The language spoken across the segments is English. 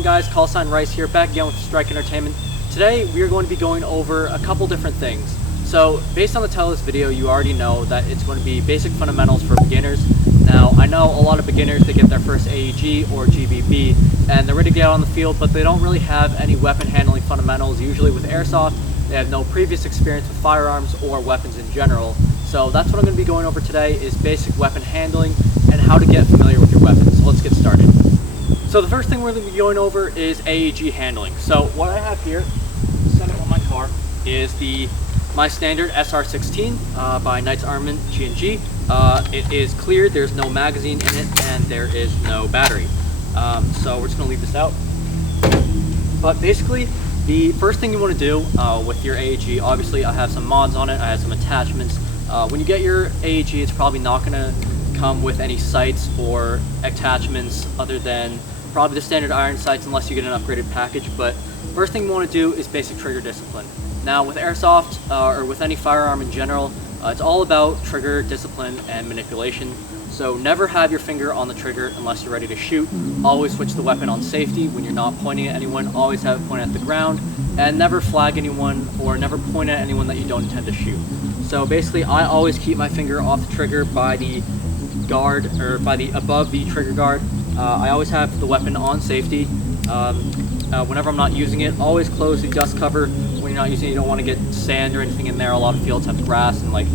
on guys, Callsign Rice here, back again with Strike Entertainment. Today we are going to be going over a couple different things. So based on the title of this video, you already know that it's going to be basic fundamentals for beginners. Now I know a lot of beginners, they get their first AEG or GBB and they're ready to get out on the field, but they don't really have any weapon handling fundamentals. Usually with Airsoft, they have no previous experience with firearms or weapons in general. So that's what I'm going to be going over today, is basic weapon handling and how to get familiar with your weapons. So let's get started. So the first thing we're going to be going over is AEG handling. So what I have here, set up on my car, is my standard SR16 by Knight's Armament G&G. It is cleared, there's no magazine in it, and there is no battery. So we're just going to leave this out. But basically, the first thing you want to do with your AEG, obviously I have some mods on it, I have some attachments. When you get your AEG, it's probably not going to come with any sights or attachments other than probably the standard iron sights unless you get an upgraded package. But first thing you want to do is basic trigger discipline. Now with Airsoft or with any firearm in general, it's all about trigger discipline and manipulation. So never have your finger on the trigger unless you're ready to shoot. Always switch the weapon on safety when you're not pointing at anyone. Always have it pointed at the ground, and never flag anyone or never point at anyone that you don't intend to shoot. So basically I always keep my finger off the trigger by the guard, or above the trigger guard. I always have the weapon on safety. Whenever I'm not using it, always close the dust cover. When you're not using it, you don't want to get sand or anything in there. A lot of fields have grass and like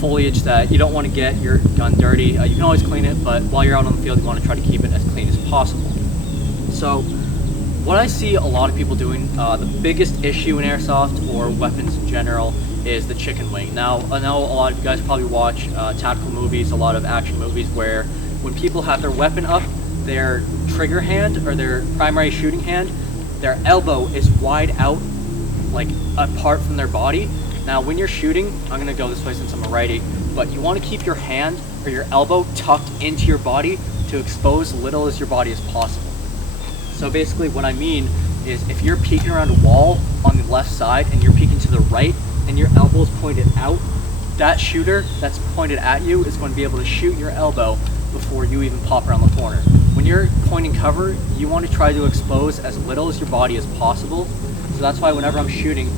foliage that you don't want to get your gun dirty. You can always clean it, but while you're out on the field, you want to try to keep it as clean as possible. So what I see a lot of people doing, the biggest issue in Airsoft or weapons in general, is the chicken wing. Now, I know a lot of you guys probably watch tactical movies, a lot of action movies, where when people have their weapon up, their trigger hand or their primary shooting hand, their elbow is wide out, like apart from their body. Now when you're shooting, I'm gonna go this way since I'm a righty, but you wanna keep your hand or your elbow tucked into your body to expose as little as your body as possible. So basically what I mean is if you're peeking around a wall on the left side and you're peeking to the right and your elbow is pointed out, that shooter that's pointed at you is going to be able to shoot your elbow before you even pop around the corner. When you're pointing cover, you want to try to expose as little as your body as possible. So that's why whenever I'm shooting,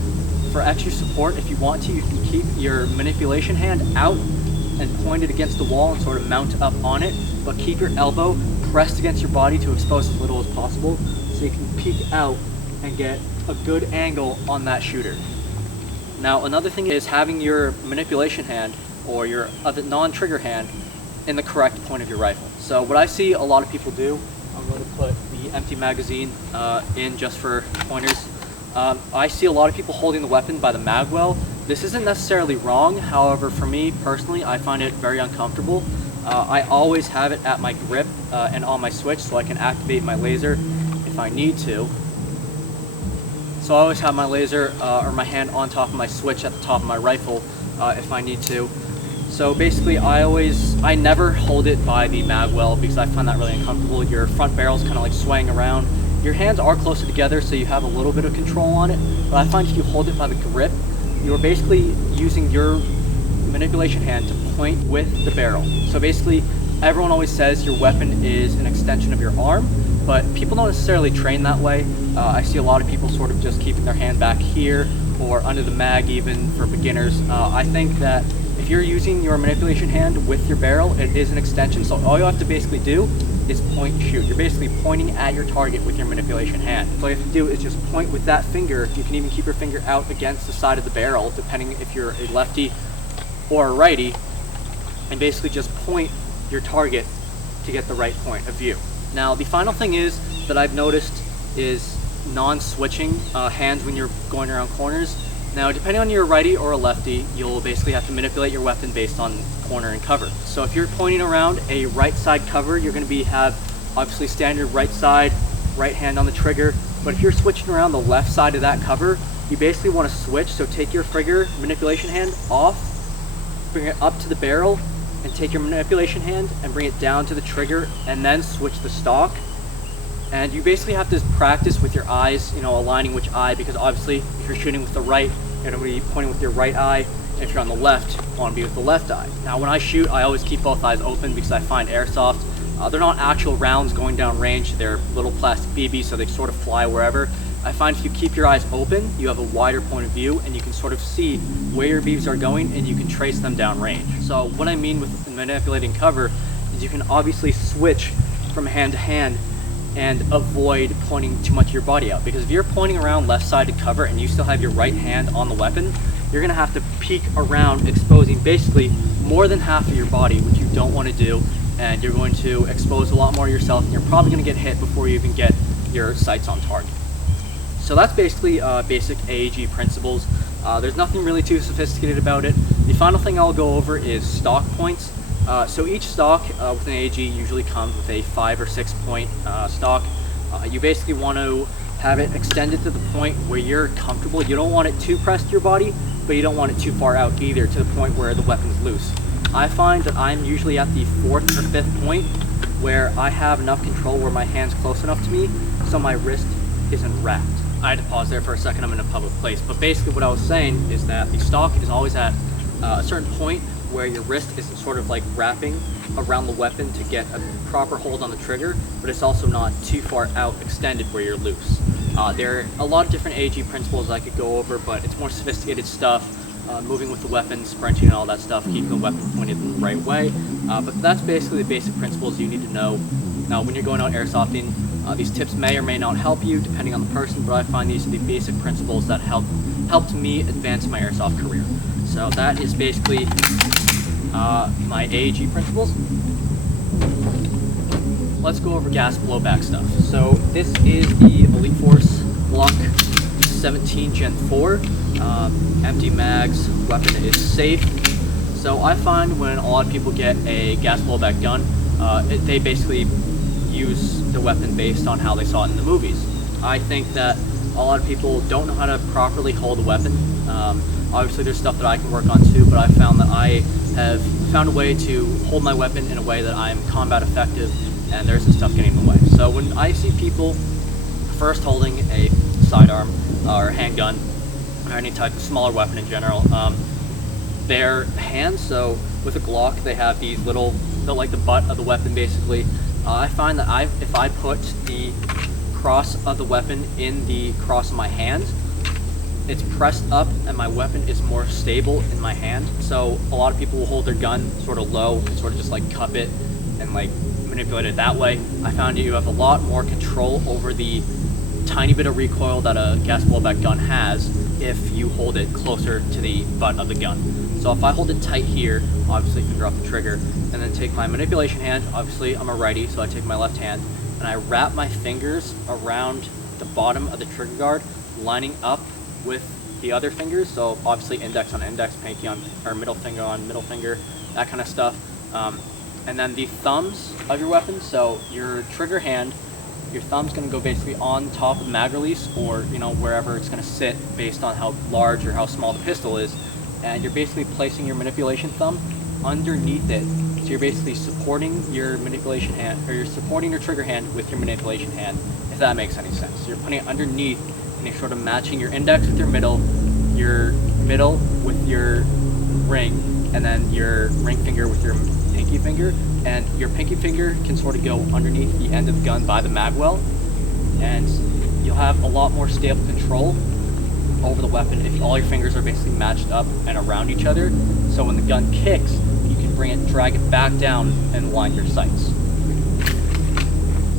for extra support, if you want to, you can keep your manipulation hand out and pointed against the wall and sort of mount up on it, but keep your elbow pressed against your body to expose as little as possible so you can peek out and get a good angle on that shooter. Now another thing is having your manipulation hand or your other non-trigger hand in the correct point of your rifle. So what I see a lot of people do, I'm going to put the empty magazine in just for pointers. I see a lot of people holding the weapon by the mag well. This isn't necessarily wrong, however for me personally I find it very uncomfortable. I always have it at my grip and on my switch so I can activate my laser if I need to. So I always have my laser or my hand on top of my switch at the top of my rifle if I need to. So basically I never hold it by the mag well because I find that really uncomfortable. Your front barrel's kind of like swaying around. Your hands are closer together so you have a little bit of control on it, but I find if you hold it by the grip, you're basically using your manipulation hand to point with the barrel. So basically everyone always says your weapon is an extension of your arm, but people don't necessarily train that way. I see a lot of people sort of just keeping their hand back here or under the mag even for beginners. I think that if you're using your manipulation hand with your barrel, it is an extension, so all you have to basically do is point and shoot. You're basically pointing at your target with your manipulation hand. So all you have to do is just point with that finger. You can even keep your finger out against the side of the barrel, depending if you're a lefty or a righty, and basically just point your target to get the right point of view. Now the final thing is that I've noticed is non-switching hands when you're going around corners. Now depending on your righty or a lefty, you'll basically have to manipulate your weapon based on corner and cover. So if you're pointing around a right side cover, you're going to have obviously standard right side, right hand on the trigger. But if you're switching around the left side of that cover, you basically want to switch. So take your trigger manipulation hand off, bring it up to the barrel, and take your manipulation hand and bring it down to the trigger, and then switch the stock. And you basically have to practice with your eyes, aligning which eye, because obviously if you're shooting with the right, you're going to be pointing with your right eye. If you're on the left, you want to be with the left eye. Now when I shoot, I always keep both eyes open because I find Airsoft, They're not actual rounds going down range, they're little plastic BBs, so they sort of fly wherever. I find if you keep your eyes open, you have a wider point of view and you can sort of see where your BBs are going and you can trace them down range. So what I mean with manipulating cover is you can obviously switch from hand to hand and avoid pointing too much of your body out, because if you're pointing around left-sided cover and you still have your right hand on the weapon, you're going to have to peek around, exposing basically more than half of your body, which you don't want to do, and you're going to expose a lot more of yourself, and you're probably going to get hit before you even get your sights on target. So that's basically basic AAG principles. There's nothing really too sophisticated about it. The final thing I'll go over is stock points. So each stock with an AAG usually comes with a 5 or 6 point stock. You basically want to have it extended to the point where you're comfortable. You don't want it too pressed to your body, but you don't want it too far out either, to the point where the weapon's loose. I find that I'm usually at the 4th or 5th point where I have enough control where my hand's close enough to me so my wrist isn't wrapped. I had to pause there for a second, I'm in a public place. But basically what I was saying is that the stock is always at a certain point where your wrist isn't sort of like wrapping around the weapon to get a proper hold on the trigger, but it's also not too far out extended where you're loose. There are a lot of different AAG principles I could go over, but it's more sophisticated stuff, moving with the weapon, sprinting and all that stuff, keeping the weapon pointed the right way. But that's basically the basic principles you need to know. Now when you're going out airsofting, these tips may or may not help you depending on the person, but I find these are the basic principles that helped me advance my airsoft career. So that is basically my AAG principles. Let's go over gas blowback stuff. So this is the Elite Force Glock 17 Gen 4. Empty mags, weapon is safe. So I find when a lot of people get a gas blowback gun, they basically use the weapon based on how they saw it in the movies. I think that a lot of people don't know how to properly hold a weapon. Obviously there's stuff that I can work on too, but I found that I have found a way to hold my weapon in a way that I'm combat effective and there isn't stuff getting in the way. So when I see people first holding a sidearm or handgun or any type of smaller weapon in general, their hands, so with a Glock they have these little, they're like the butt of the weapon basically. I find that if I put the cross of the weapon in the cross of my hand, it's pressed up and my weapon is more stable in my hand. So a lot of people will hold their gun sort of low and sort of just like cup it and like manipulate it that way. I found you have a lot more control over the tiny bit of recoil that a gas blowback gun has if you hold it closer to the butt of the gun. So if I hold it tight here, obviously finger off the trigger, and then take my manipulation hand, obviously I'm a righty, so I take my left hand, and I wrap my fingers around the bottom of the trigger guard, lining up with the other fingers, so obviously index on index, pinky on, or middle finger on middle finger, that kind of stuff. And then the thumbs of your weapon, so your trigger hand, your thumb's going to go basically on top of the mag release, or wherever it's going to sit based on how large or how small the pistol is, and you're basically placing your manipulation thumb underneath it. So you're basically supporting your manipulation hand, or you're supporting your trigger hand with your manipulation hand, if that makes any sense. So you're putting it underneath and you're sort of matching your index with your middle with your ring, and then your ring finger with your pinky finger, and your pinky finger can sort of go underneath the end of the gun by the mag well, and you'll have a lot more stable control over the weapon if all your fingers are basically matched up and around each other. So when the gun kicks, you can drag it back down and line your sights.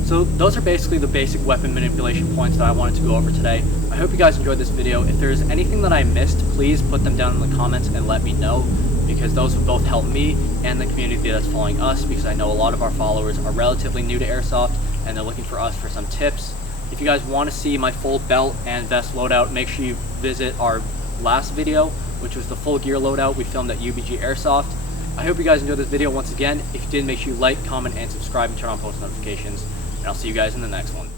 So those are basically the basic weapon manipulation points that I wanted to go over today. I hope you guys enjoyed this video. If there's anything that I missed, please put them down in the comments and let me know, because those would both help me and the community that's following us, because I know a lot of our followers are relatively new to Airsoft and they're looking for us for some tips. If you guys want to see my full belt and vest loadout, make sure you visit our last video, which was the full gear loadout we filmed at UBG Airsoft. I hope you guys enjoyed this video once again. If you did, make sure you like, comment, and subscribe and turn on post notifications. And I'll see you guys in the next one.